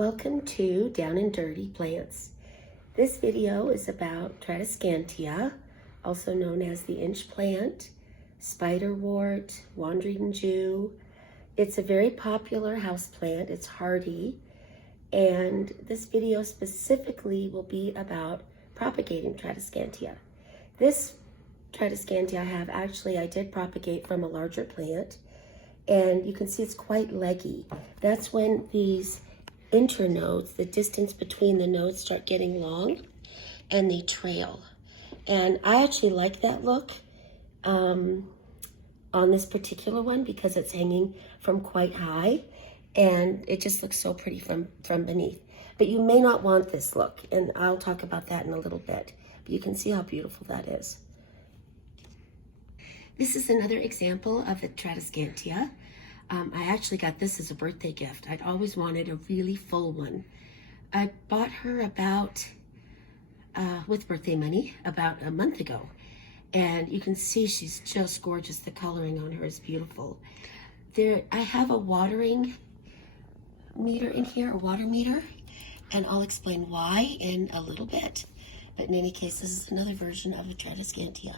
Welcome to Down and Dirty Plants. This video is about Tradescantia, also known as the inch plant, spiderwort, wandering Jew. It's a very popular houseplant. It's hardy, and this video specifically will be about propagating Tradescantia. This Tradescantia I did propagate from a larger plant, and you can see it's quite leggy. That's when these internodes, the distance between the nodes, start getting long and they trail. And I actually like that look on this particular one because it's hanging from quite high and it just looks so pretty from beneath. But you may not want this look, and I'll talk about that in a little bit. But you can see how beautiful that is. This is another example of the Tradescantia. I actually got this as a birthday gift. I'd always wanted a really full one. I bought her about, with birthday money, about a month ago. And you can see she's just gorgeous. The coloring on her is beautiful. I have a watering meter in here, a water meter, and I'll explain why in a little bit. But in any case, this is another version of a Tradescantia.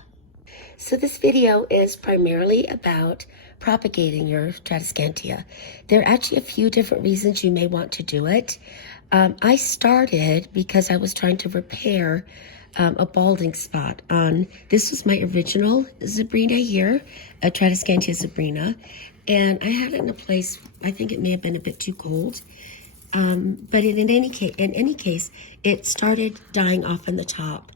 So this video is primarily about propagating your Tradescantia. There are actually a few different reasons you may want to do it. I started because I was trying to repair a balding spot on, this was my original Zebrina here, a Tradescantia Zebrina, and I had it in a place, I think it may have been a bit too cold, but in any case, it started dying off on the top,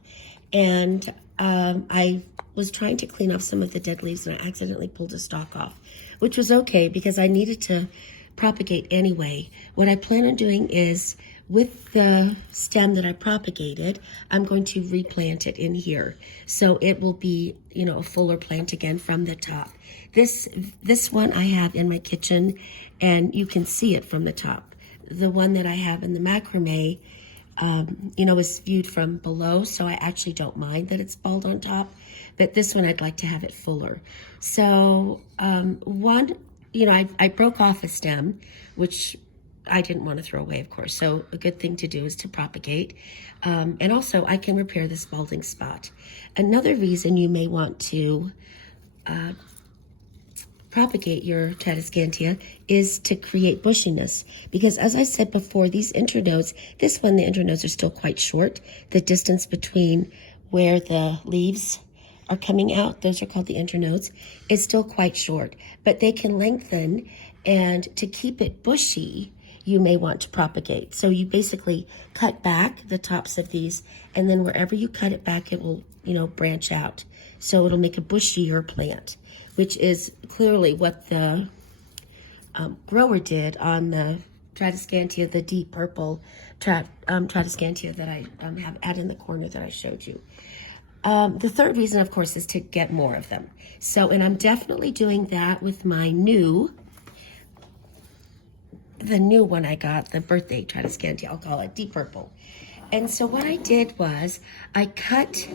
and I was trying to clean off some of the dead leaves and I accidentally pulled a stalk off, which was okay because I needed to propagate anyway. What I plan on doing is, with the stem that I propagated, I'm going to replant it in here. So it will be, a fuller plant again from the top. This one I have in my kitchen and you can see it from the top. The one that I have in the macrame, is viewed from below, so I actually don't mind that it's bald on top, but this one I'd like to have it fuller. So I broke off a stem, which I didn't want to throw away, of course, so a good thing to do is to propagate, and also I can repair this balding spot. Another reason you may want to propagate your Tradescantia is to create bushiness, because as I said before, these internodes, the internodes are still quite short. The distance between where the leaves are coming out, those are called the internodes, is still quite short, but they can lengthen, and to keep it bushy, you may want to propagate. So you basically cut back the tops of these, and then wherever you cut it back, it will, branch out. So it'll make a bushier plant, which is clearly what the grower did on the Tradescantia, the deep purple Tradescantia that I have out in the corner that I showed you. The third reason, of course, is to get more of them. So, and I'm definitely doing that with my the new one I got, the birthday Tradescantia, I'll call it deep purple. And so what I did was I cut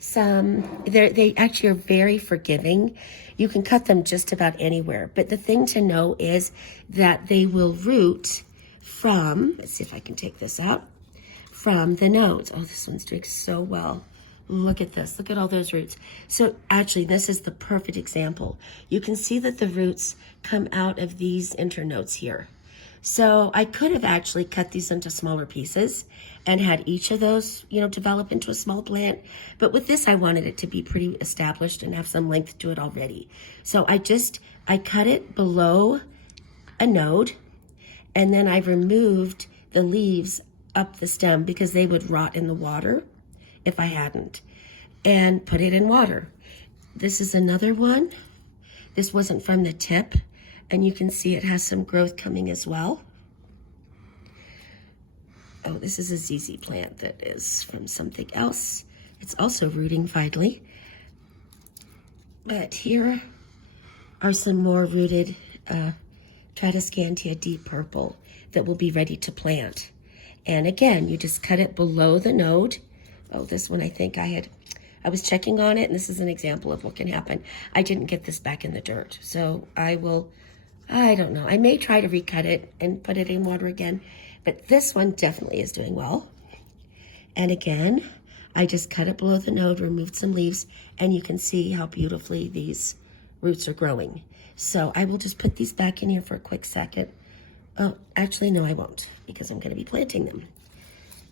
some, they actually are very forgiving. You can cut them just about anywhere. But the thing to know is that they will root from, let's see if I can take this out, from the nodes. Oh, this one's doing so well. Look at this. Look at all those roots. So actually, this is the perfect example. You can see that the roots come out of these internodes here. So I could have actually cut these into smaller pieces and had each of those, develop into a small plant. But with this, I wanted it to be pretty established and have some length to it already. So I cut it below a node, and then I removed the leaves up the stem because they would rot in the water if I hadn't, and put it in water. This is another one. This wasn't from the tip, and you can see it has some growth coming as well. Oh, this is a ZZ plant that is from something else. It's also rooting finely. But here are some more rooted Tradescantia deep purple that will be ready to plant. And again, you just cut it below the node. Oh, this one I think I was checking on it, and this is an example of what can happen. I didn't get this back in the dirt, so I don't know. I may try to recut it and put it in water again, But this one definitely is doing well. And again, I just cut it below the node, removed some leaves, and you can see how beautifully these roots are growing. So I will just put these back in here for a quick second. Oh, actually, no, I won't, because I'm going to be planting them.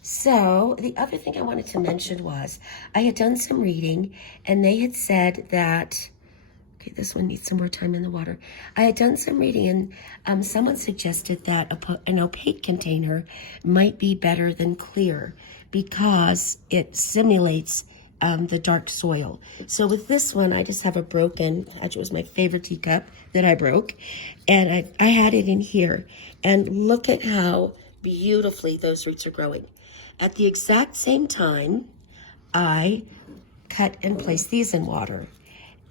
So the other thing I wanted to mention was I had done some reading, and they had said that, okay, this one needs some more time in the water. I had done some reading, and someone suggested that an opaque container might be better than clear because it simulates the dark soil. So with this one, I just have a broken, actually it was my favorite teacup that I broke, and I had it in here. And look at how beautifully those roots are growing. At the exact same time, I cut and placed these in water.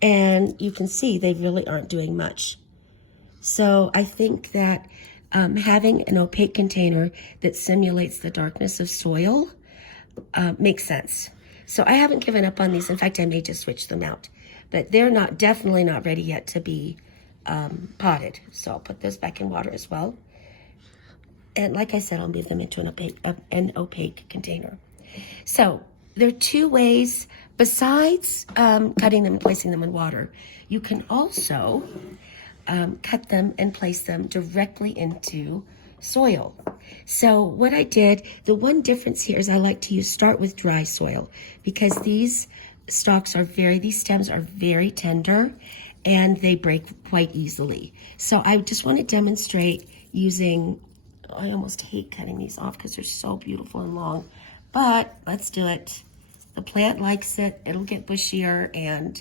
And you can see they really aren't doing much. So I think that having an opaque container that simulates the darkness of soil makes sense. So I haven't given up on these. In fact, I may just switch them out. But they're definitely not ready yet to be potted. So I'll put those back in water as well. And like I said, I'll move them into an opaque container. So there are two ways besides cutting them and placing them in water. You can also cut them and place them directly into soil. So what I did, the one difference here is I like to start with dry soil because these stems are very tender and they break quite easily. So I just want to demonstrate using, I almost hate cutting these off because they're so beautiful and long, but let's do it. The plant likes it, it'll get bushier, and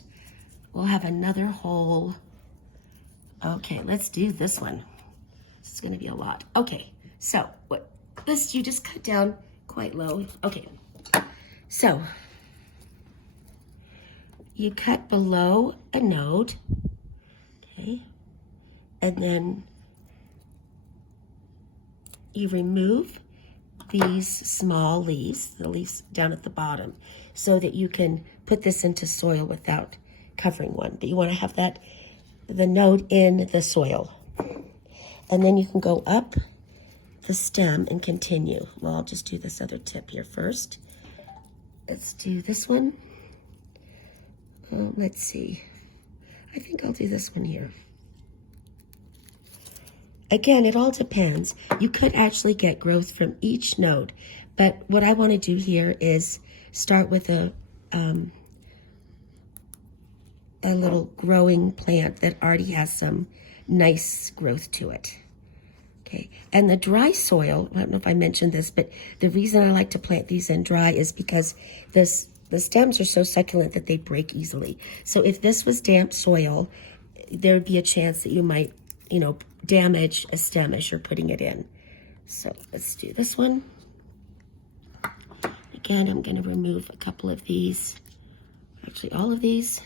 we'll have another hole. Okay, let's do this one. This is gonna be a lot. Okay, so you just cut down quite low. Okay, so you cut below a node, okay, and then you remove these small leaves, the leaves down at the bottom, so that you can put this into soil without covering one. But you want to have the node in the soil. And then you can go up the stem and continue. Well, I'll just do this other tip here first. Let's do this one. Let's see. I think I'll do this one here. Again, it all depends. You could actually get growth from each node, but what I want to do here is start with a little growing plant that already has some nice growth to it. Okay, and the dry soil, I don't know if I mentioned this, but the reason I like to plant these in dry is because the stems are so succulent that they break easily. So if this was damp soil, there would be a chance that you might, damage a stem as you're putting it in. So let's do this one. Again, I'm going to remove a couple of these, actually all of these,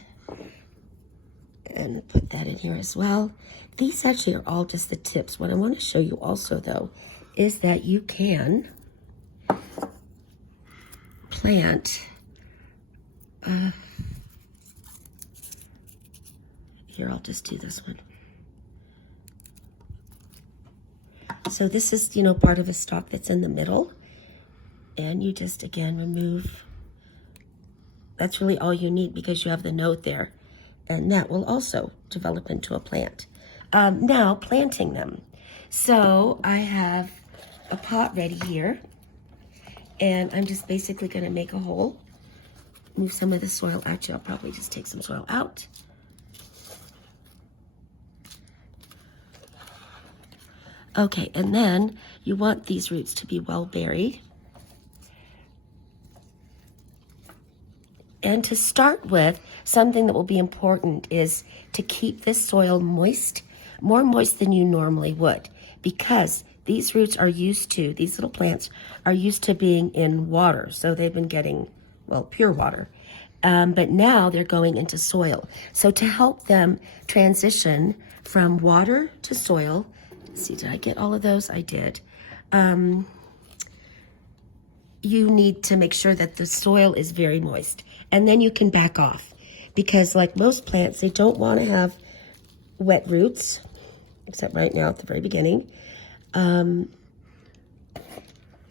and put that in here as well. These actually are all just the tips. What I want to show you also, though, is that you can plant here, I'll just do this one. So this is, part of a stalk that's in the middle. And you just, again, remove. That's really all you need because you have the node there. And that will also develop into a plant. Now, planting them. So I have a pot ready here. And I'm just basically going to make a hole. Move some of the soil out. I'll probably just take some soil out. Okay, and then you want these roots to be well buried. And to start with, something that will be important is to keep this soil moist, more moist than you normally would, because these roots are used to, these little plants are used to being in water. So they've been getting, pure water. But now they're going into soil. So to help them transition from water to soil, let's see, did I get all of those? I did. You need to make sure that the soil is very moist. And then you can back off. Because like most plants, they don't want to have wet roots, except right now at the very beginning.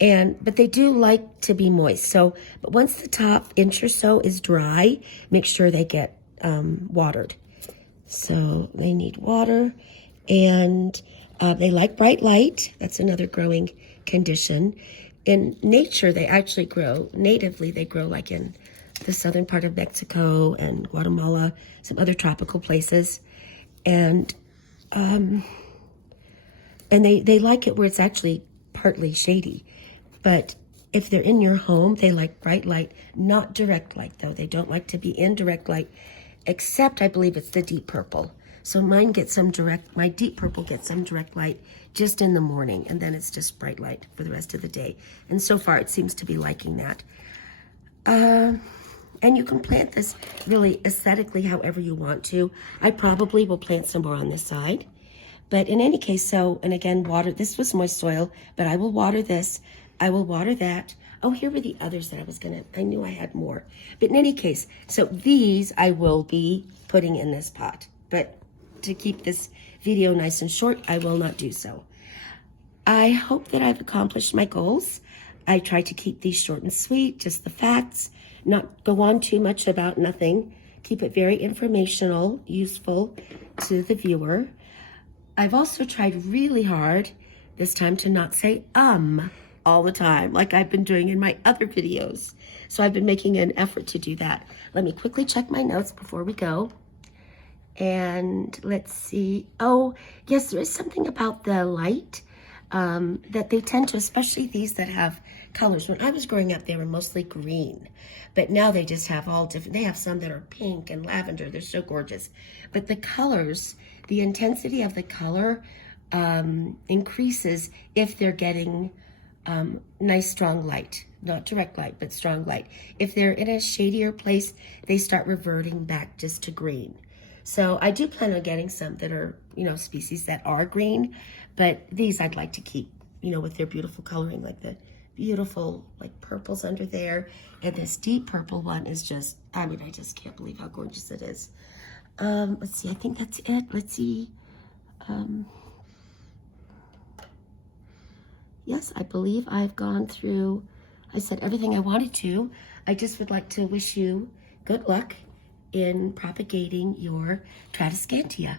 But they do like to be moist. So, but once the top inch or so is dry, make sure they get watered. So they need water, and they like bright light. That's another growing condition. In nature, they actually grow natively. They grow like in the southern part of Mexico and Guatemala, some other tropical places, and they like it where it's actually partly shady. But if they're in your home, they like bright light, not direct light though. They don't like to be in direct light, except I believe it's the deep purple. So mine gets some direct, my deep purple gets some direct light just in the morning, and then it's just bright light for the rest of the day. And so far it seems to be liking that. And you can plant this really aesthetically however you want to. I probably will plant some more on this side. But in any case, so, and again, water, this was moist soil, but I will water this. I will water that. Oh, here were the others that I knew I had more. But in any case, so these I will be putting in this pot. But to keep this video nice and short, I will not do so. I hope that I've accomplished my goals. I try to keep these short and sweet, just the facts, not go on too much about nothing. Keep it very informational, useful to the viewer. I've also tried really hard this time to not say all the time like I've been doing in my other videos. So I've been making an effort to do that. Let me quickly check my notes before we go. And let's see. Oh, yes, there is something about the light that they tend to, especially these that have colors. When I was growing up, they were mostly green. But now they just have all different. They have some that are pink and lavender. They're so gorgeous. But the colors, the intensity of the color increases if they're getting nice strong light, not direct light, but strong light. If they're in a shadier place, they start reverting back just to green. So I do plan on getting some that are, species that are green, but these I'd like to keep, with their beautiful coloring, like the beautiful like purples under there. And this deep purple one is just, I just can't believe how gorgeous it is. Let's see, I think that's it. Let's see. Yes, I believe I've gone through, I said everything I wanted to. I just would like to wish you good luck in propagating your Tradescantia.